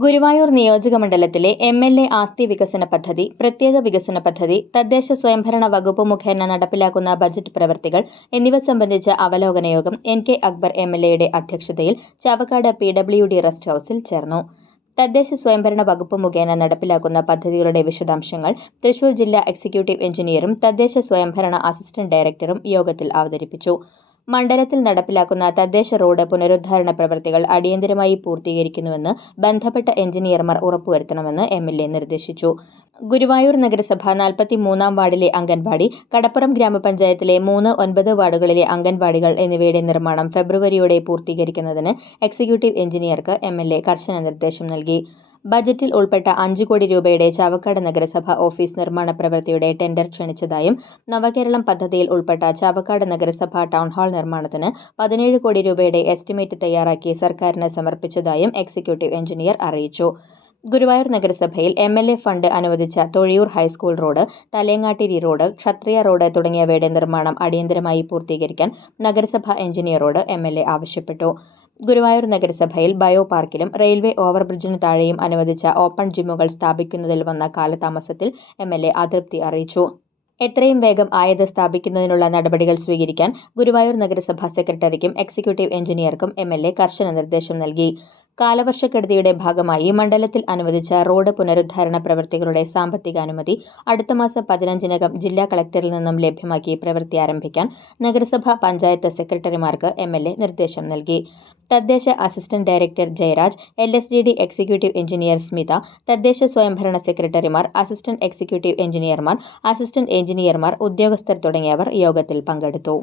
ഗുരുവായൂർ നിയോജക മണ്ഡലത്തിലെ M L A ആസ്തി വികസന പദ്ധതി പ്രത്യേക വികസന പദ്ധതി തദ്ദേശ സ്വയംഭരണ വകുപ്പ് മുഖേന നടപ്പിലാക്കുന്ന ബജറ്റ് പ്രവൃത്തികൾ എന്നിവ സംബന്ധിച്ച അവലോകന യോഗം N K Akbar M L എയുടെ അധ്യക്ഷതയിൽ Chavakkad P W D rest ഹൌസിൽ ചേർന്നു. തദ്ദേശ സ്വയംഭരണ വകുപ്പ് മുഖേന നടപ്പിലാക്കുന്ന പദ്ധതികളുടെ വിശദാംശങ്ങൾ തൃശൂർ ജില്ലാ എക്സിക്യൂട്ടീവ് എഞ്ചിനീയറും തദ്ദേശ സ്വയംഭരണ അസിസ്റ്റന്റ് ഡയറക്ടറും യോഗത്തിൽ അവതരിപ്പിച്ചു. മണ്ഡലത്തിൽ നടപ്പിലാക്കുന്ന തദ്ദേശ റോഡ് പുനരുദ്ധാരണ പ്രവൃത്തികൾ അടിയന്തരമായി പൂർത്തീകരിക്കുന്നുവെന്ന് ബന്ധപ്പെട്ട എഞ്ചിനീയർമാർ ഉറപ്പുവരുത്തണമെന്ന് എം എൽ എ നിർദ്ദേശിച്ചു. ഗുരുവായൂർ നഗരസഭ നാൽപ്പത്തി മൂന്നാം വാർഡിലെ അംഗൻവാടി കടപ്പുറം ഗ്രാമപഞ്ചായത്തിലെ മൂന്ന് ഒൻപത് വാർഡുകളിലെ അംഗൻവാടികൾ എന്നിവയുടെ നിർമ്മാണം ഫെബ്രുവരിയോടെ പൂർത്തീകരിക്കുന്നതിന് എക്സിക്യൂട്ടീവ് എഞ്ചിനീയർക്ക് എം കർശന നിർദ്ദേശം നൽകി. ബജറ്റിൽ ഉൾപ്പെട്ട അഞ്ച് കോടി രൂപയുടെ ചാവക്കാട് നഗരസഭ ഓഫീസ് നിർമ്മാണ പ്രവൃത്തിയുടെ ടെൻഡർ ക്ഷണിച്ചതായും നവകേരളം പദ്ധതിയിൽ ഉൾപ്പെട്ട ചാവക്കാട് നഗരസഭ ടൗൺഹാൾ നിർമ്മാണത്തിന് പതിനേഴ് കോടി രൂപയുടെ എസ്റ്റിമേറ്റ് തയ്യാറാക്കി സർക്കാരിന് സമർപ്പിച്ചതായും എക്സിക്യൂട്ടീവ് എഞ്ചിനീയർ അറിയിച്ചു. ഗുരുവായൂർ നഗരസഭയിൽ എം എൽ എ ഫണ്ട് അനുവദിച്ച Thozhiyur high school road Thalengattiri road Kshatriya road തുടങ്ങിയവയുടെ നിർമ്മാണം അടിയന്തരമായി പൂർത്തീകരിക്കാൻ നഗരസഭ എഞ്ചിനീയറോട് എ ആവശ്യപ്പെട്ടു. ഗുരുവായൂർ നഗരസഭയിൽ ബയോ പാർക്കിലും റെയിൽവേ ഓവർബ്രിഡ്ജിന് താഴെയും അനുവദിച്ച ഓപ്പൺ ജിമ്മുകൾ സ്ഥാപിക്കുന്നതിൽ വന്ന കാലതാമസത്തിൽ എം എൽ എ അതൃപ്തി അറിയിച്ചു. എത്രയും വേഗം ആയത് സ്ഥാപിക്കുന്നതിനുള്ള നടപടികൾ സ്വീകരിക്കാൻ ഗുരുവായൂർ നഗരസഭാ സെക്രട്ടറിക്കും എക്സിക്യൂട്ടീവ് എഞ്ചിനീയർക്കും എം കർശന നിർദ്ദേശം നൽകി. കാലവർഷക്കെടുതിയുടെ ഭാഗമായി മണ്ഡലത്തിൽ അനുവദിച്ച റോഡ് പുനരുദ്ധാരണ പ്രവൃത്തികളുടെ സാമ്പത്തികാനുമതി അടുത്ത മാസം പതിനഞ്ചിനകം ജില്ലാ കളക്ടറിൽ നിന്നും ലഭ്യമാക്കി പ്രവൃത്തി ആരംഭിക്കാൻ നഗരസഭ പഞ്ചായത്ത് സെക്രട്ടറിമാർക്ക് എ നിർദ്ദേശം നൽകി. തദ്ദേശ assistant director Jayaraj L S G D executive engineer Smitha തദ്ദേശ സ്വയംഭരണ സെക്രട്ടറിമാർ അസിസ്റ്റന്റ് എക്സിക്യൂട്ടീവ് എഞ്ചിനീയർമാർ അസിസ്റ്റന്റ് എഞ്ചിനീയർമാർ ഉദ്യോഗസ്ഥർ തുടങ്ങിയവർ യോഗത്തിൽ പങ്കെടുത്തു.